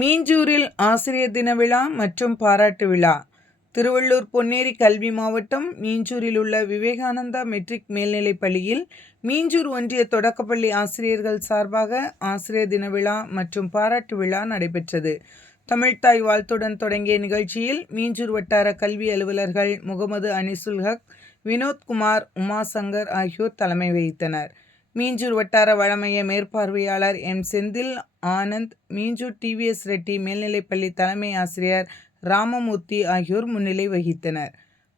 மீஞ்சூரில் ஆசிரியர் தின விழா மற்றும் பாராட்டு விழா. திருவள்ளூர் பொன்னேரி கல்வி மாவட்டம் மீஞ்சூரில் உள்ள விவேகானந்தா மெட்ரிக் மேல்நிலைப் பள்ளியில் மீஞ்சூர் ஒன்றிய தொடக்கப்பள்ளி ஆசிரியர்கள் சார்பாக ஆசிரியர் தின விழா மற்றும் பாராட்டு விழா நடைபெற்றது. தமிழ்த்தாய் வாழ்த்துடன் தொடங்கிய நிகழ்ச்சியில் மீஞ்சூர் வட்டார கல்வி அலுவலர்கள் முகமது அனிசுல் ஹக், வினோத்குமார், உமாசங்கர் ஆகியோர் தலைமை வகித்தனர். மீஞ்சூர் வட்டார வளமைய மேற்பார்வையாளர் எம் செந்தில் ஆனந்த், மீஞ்சூர் டிவிஎஸ் ரெட்டி மேல்நிலைப்பள்ளி தலைமை ஆசிரியர் ராமமூர்த்தி ஆகியோர் முன்னிலை வகித்தனர்.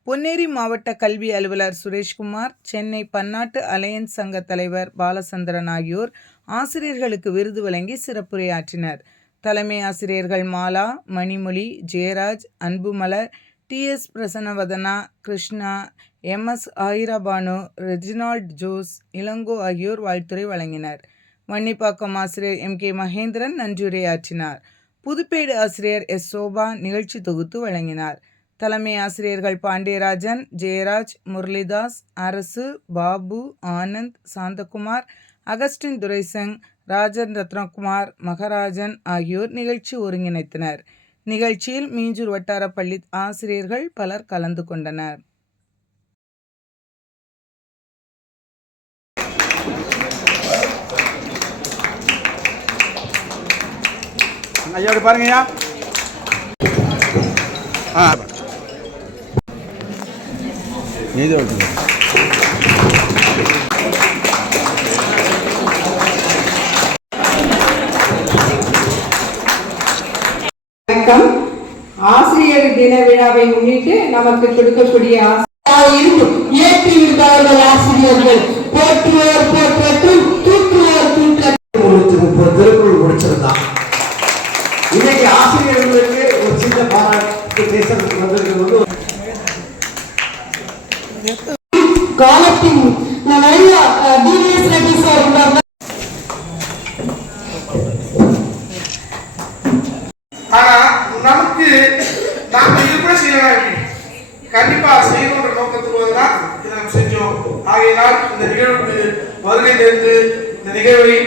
பொன்னேரி மாவட்ட கல்வி அலுவலர் சுரேஷ்குமார், சென்னை பன்னாட்டு அலையன்ஸ் சங்க தலைவர் பாலசந்திரன் ஆகியோர் ஆசிரியர்களுக்கு விருது வழங்கி சிறப்புரையாற்றினர். தலைமை ஆசிரியர்கள் Mala, Manimozhi, Jayaraj, Anbumalar, TS. Prasannavathana, Krishna, MS. Ayirabanu, Reginald Jose, Ilango ஆகியோர் வாழ்த்துரை வழங்கினர். வன்னிப்பாக்கம் ஆசிரியர் எம்.கே. மகேந்திரன் நன்றியுரையாற்றினார். புதுப்பேடு ஆசிரியர் எஸ். சோபா நிகழ்ச்சி தொகுத்து வழங்கினார். தலைமை ஆசிரியர்கள் பாண்டியராஜன், ஜெயராஜ், முரளிதாஸ், அரசு, பாபு, ஆனந்த், சாந்தகுமார், அகஸ்டின் துரைசங், ராஜன் ரத்னகுமார், மகராஜன் ஆகியோர் நிகழ்ச்சி ஒருங்கிணைத்தனர். நிகழ்ச்சியில் மீஞ்சூர் வட்டார பள்ளி ஆசிரியர்கள் பலர் கலந்து கொண்டனர். ஐயா பாருங்கய்யா. வணக்கம். ஆசிரியர் தின விழாவை முன்னிட்டு நமக்கு கொடுக்கக்கூடிய ஆசிரியர்கள் போற்றுவோர் போற்றட்டும், தூற்றுவோர் தூற்றட்டும். திருக்குறள் முடிச்சிருந்தான். இன்னைக்கு ஆசிரியர்களுக்கு ஒரு சின்ன பாராட்டு பேசுறதுக்கு வந்திருக்கிறது காலத்தின் நிறைய டிவிஎஸ் ரெட்டி சார் இருந்தாங்க. ஆனா நமக்கு நாம இது கூட செய்யலாம், கண்டிப்பா செய்யணுன்ற நோக்கத்துக்கு தான் இதை நம்ம செஞ்சோம். ஆகையினால் இந்த நிகழ்வுக்கு வருகை தந்து இந்த நிகழ்வை